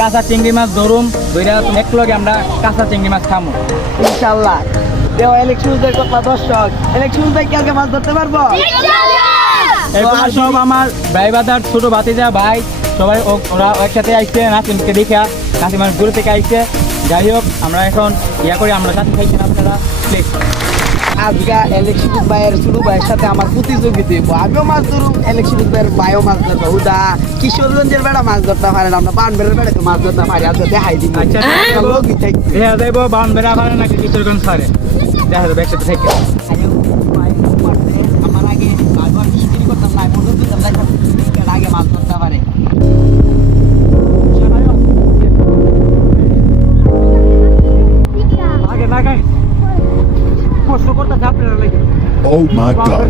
কাঁচা চিংড়ি মাছ ধরুম ধরে এক লগে আমরা কাঁচা চিংড়ি মাছ খামো ইনশাআল্লাহ। দেও ইলেকশনের কথা দর্শক, ইলেকশন থেকে কালকে মাছ ধরতে পারবো? এগুলো সব আমার ভাই বাদার ছোট ভাতিজা ভাই সবাই ওরা একসাথে আইছে নাসিমকে দেখা, নাসিম দূর থেকে আইছে। যাই হোক আমরা এখন ইয়া করি, আমরা কাছে খাইছেন আপনারা প্লিজ। আজকে ইলেকশন ভাইয়ের শুরু ভাইয়ের সাথে আমার প্রতিযোগিতা হইব। আমিও মাছ ধরুম, ইলেকশন ভাইয়ের ভাইও মাছ ধরবো। হুদা কিশোরগঞ্জের বেড়া মাছ ধরতে পারে না, আমরা বানবেড়ের বেড়া তো মাছ ধরতে পারি। আজকে দেখাই দিব। আচ্ছা দেখা যাইব বাউন বেড়া পারে নাকি কিশোরগঞ্জ পারে, দেখা যাবে একসাথে থেকে। আমার আগে বারবার মিস্ত্রি করতাম না, মোটর দিতাম না, আগে মাছ ধরতে পারে। আগে না গাই প্রশ্ন করতে আপনারা লাগে Oh my God.